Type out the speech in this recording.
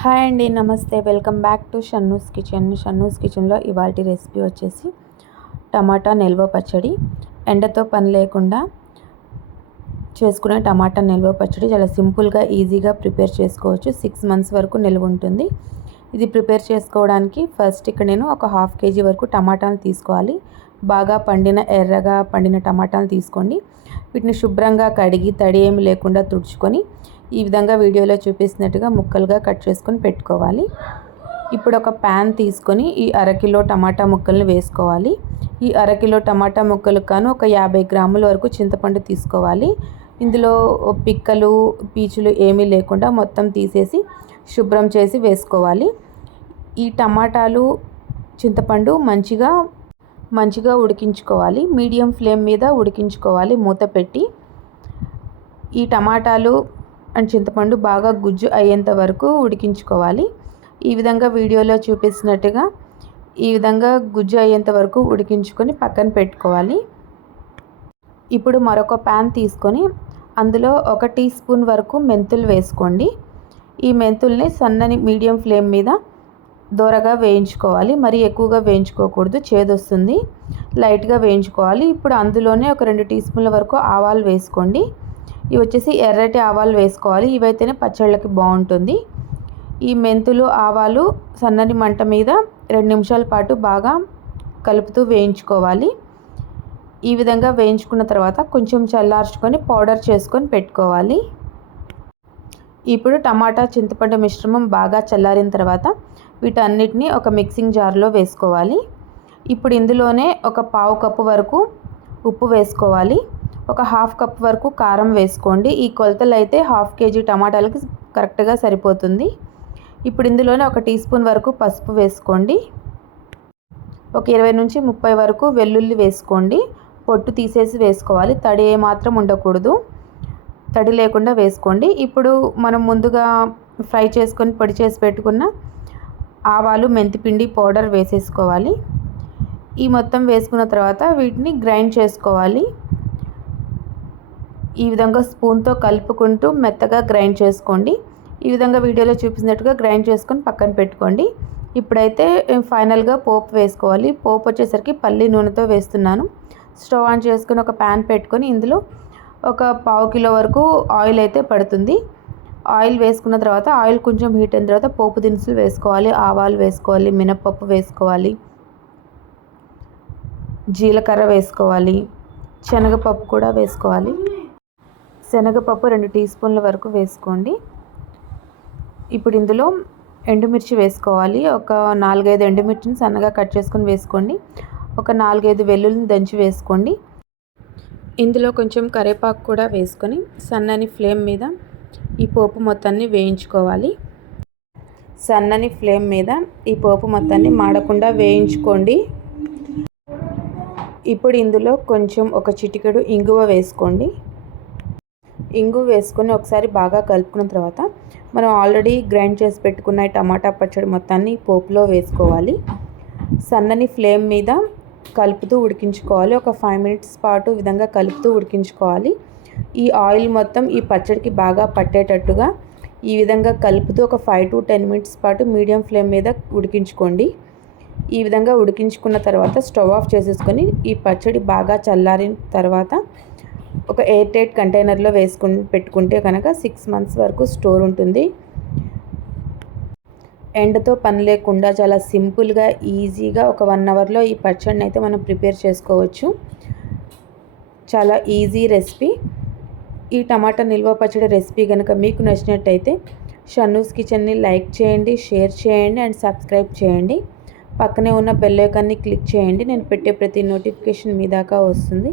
Hi అండి నమస్తే. Welcome back to Shannu's kitchen. Shannu's కిచెన్లో ఇవాళ రెసిపీ వచ్చేసి టమాటా నిల్వ పచ్చడి. ఎండతో పని లేకుండా చేసుకునే టమాటా నిల్వ పచ్చడి చాలా సింపుల్గా ఈజీగా ప్రిపేర్ చేసుకోవచ్చు. సిక్స్ మంత్స్ వరకు నిల్వ ఉంటుంది. ఇది ప్రిపేర్ చేసుకోవడానికి ఫస్ట్ ఇక్కడ నేను ఒక హాఫ్ కేజీ వరకు టమాటాలు తీసుకోవాలి. బాగా పండిన ఎర్రగా పండిన టమాటాలు తీసుకోండి. వీటిని శుభ్రంగా కడిగి తడి ఏమి లేకుండా తుడుచుకొని ఈ విధంగా వీడియోలో చూపిస్తున్నట్టుగా ముక్కలుగా కట్ చేసుకొని పెట్టుకోవాలి. ఇప్పుడు ఒక ప్యాన్ తీసుకొని ఈ అరకిలో టమాటా ముక్కలను వేసుకోవాలి. ఈ అరకిలో టమాటా ముక్కలు కాను ఒక యాభై గ్రాముల వరకు చింతపండు తీసుకోవాలి. ఇందులో పిక్కలు పీచులు ఏమీ లేకుండా మొత్తం తీసేసి శుభ్రం చేసి వేసుకోవాలి. ఈ టమాటాలు చింతపండు మంచిగా మంచిగా ఉడికించుకోవాలి. మీడియం ఫ్లేమ్ మీద ఉడికించుకోవాలి మూత పెట్టి. ఈ టమాటాలు అండ్ చింతపండు బాగా గుజ్జు అయ్యేంత వరకు ఉడికించుకోవాలి. ఈ విధంగా వీడియోలో చూపిస్తున్నట్టుగా ఈ విధంగా గుజ్జు అయ్యేంత వరకు ఉడికించుకొని పక్కన పెట్టుకోవాలి. ఇప్పుడు మరొక ప్యాన్ తీసుకొని అందులో ఒక టీ స్పూన్ వరకు మెంతులు వేసుకోండి. ఈ మెంతుల్ని సన్నని మీడియం ఫ్లేమ్ మీద దూరగా వేయించుకోవాలి. మరి ఎక్కువగా వేయించుకోకూడదు చేదొస్తుంది. లైట్గా వేయించుకోవాలి. ఇప్పుడు అందులోనే ఒక రెండు టీ స్పూన్ల వరకు ఆవాలు వేసుకోండి. ఇవి వచ్చేసి ఎర్రటి ఆవాలు వేసుకోవాలి. ఇవైతేనే పచ్చళ్ళకి బాగుంటుంది. ఈ మెంతులు ఆవాలు సన్నని మంట మీద రెండు నిమిషాల పాటు బాగా కలుపుతూ వేయించుకోవాలి. ఈ విధంగా వేయించుకున్న తర్వాత కొంచెం చల్లార్చుకొని పౌడర్ చేసుకొని పెట్టుకోవాలి. ఇప్పుడు టమాటా చింతపండు మిశ్రమం బాగా చల్లారిన తర్వాత వీటన్నిటిని ఒక మిక్సింగ్ జార్లో వేసుకోవాలి. ఇప్పుడు ఇందులోనే ఒక పావు కప్పు వరకు ఉప్పు వేసుకోవాలి. ఒక హాఫ్ కప్ వరకు కారం వేసుకోండి. ఈ కొలతలు అయితే హాఫ్ కేజీ టమాటాలకి కరెక్ట్గా సరిపోతుంది. ఇప్పుడు ఇందులోనే ఒక టీ స్పూన్ వరకు పసుపు వేసుకోండి. ఒక ఇరవై నుంచి ముప్పై వరకు వెల్లుల్లి వేసుకోండి. పొట్టు తీసేసి వేసుకోవాలి. తడి ఏమాత్రం ఉండకూడదు. తడి లేకుండా వేసుకోండి. ఇప్పుడు మనం ముందుగా ఫ్రై చేసుకొని పొడి చేసి పెట్టుకున్న ఆవాలు మెంతిపిండి పౌడర్ వేసేసుకోవాలి. ఈ మొత్తం వేసుకున్న తర్వాత వీటిని గ్రైండ్ చేసుకోవాలి. ఈ విధంగా స్పూన్తో కలుపుకుంటూ మెత్తగా గ్రైండ్ చేసుకోండి. ఈ విధంగా వీడియోలో చూపించినట్టుగా గ్రైండ్ చేసుకొని పక్కన పెట్టుకోండి. ఇప్పుడైతే ఫైనల్గా పోపు వేసుకోవాలి. పోపు వచ్చేసరికి పల్లి నూనెతో వేస్తున్నాను. స్టవ్ ఆన్ చేసుకుని ఒక ప్యాన్ పెట్టుకొని ఇందులో ఒక పావు కిలో వరకు ఆయిల్ అయితే పడుతుంది. ఆయిల్ వేసుకున్న తర్వాత ఆయిల్ కొంచెం హీట్ అయిన తర్వాత పోపు దినుసులు వేసుకోవాలి. ఆవాలు వేసుకోవాలి. మినపప్పు వేసుకోవాలి. జీలకర్ర వేసుకోవాలి. శనగపప్పు కూడా వేసుకోవాలి. శనగపప్పు రెండు టీ స్పూన్ల వరకు వేసుకోండి. ఇప్పుడు ఇందులో ఎండుమిర్చి వేసుకోవాలి. ఒక నాలుగైదు ఎండుమిర్చిని సన్నగా కట్ చేసుకొని వేసుకోండి. ఒక నాలుగైదు వెల్లుల్ని దంచి వేసుకోండి. ఇందులో కొంచెం కరివేపాకు కూడా వేసుకొని సన్నని ఫ్లేమ్ మీద ఈ పోపు మొత్తాన్ని వేయించుకోవాలి. సన్నని ఫ్లేమ్ మీద ఈ పోపు మొత్తాన్ని మాడకుండా వేయించుకోండి. ఇప్పుడు ఇందులో కొంచెం ఒక చిటికెడు ఇంగువ వేసుకోండి. ఇంగు వేసుకొని ఒకసారి బాగా కలుపుకున్న తర్వాత మనం ఆల్రెడీ గ్రైండ్ చేసి పెట్టుకున్న టమాటా పచ్చడి మొత్తాన్ని పోపులో వేసుకోవాలి. సన్నని ఫ్లేమ్ మీద కలుపుతూ ఉడికించుకోవాలి. ఒక ఫైవ్ మినిట్స్ పాటు విధంగా కలుపుతూ ఉడికించుకోవాలి. ఈ ఆయిల్ మొత్తం ఈ పచ్చడికి బాగా పట్టేటట్టుగా ఈ విధంగా కలుపుతూ ఒక ఫైవ్ టు టెన్ మినిట్స్ పాటు మీడియం ఫ్లేమ్ మీద ఉడికించుకోండి. ఈ విధంగా ఉడికించుకున్న తర్వాత స్టవ్ ఆఫ్ చేసేసుకొని ఈ పచ్చడి బాగా చల్లారిన తర్వాత ఒక ఎయిర్ టైట్ కంటైనర్లో వేసుకు పెట్టుకుంటే కనుక సిక్స్ మంత్స్ వరకు స్టోర్ ఉంటుంది. ఎండతో పని లేకుండా చాలా సింపుల్గా ఈజీగా ఒక వన్ అవర్లో ఈ పచ్చడిని అయితే మనం ప్రిపేర్ చేసుకోవచ్చు. చాలా ఈజీ రెసిపీ. ఈ టమాటా నిల్వ పచ్చడి రెసిపీ కనుక మీకు నచ్చినట్టయితే షన్నూస్ కిచెన్ని లైక్ చేయండి షేర్ చేయండి అండ్ సబ్స్క్రైబ్ చేయండి. పక్కనే ఉన్న బెల్ ఐకాన్ని క్లిక్ చేయండి. నేను పెట్టే ప్రతి నోటిఫికేషన్ మీ దాకా వస్తుంది.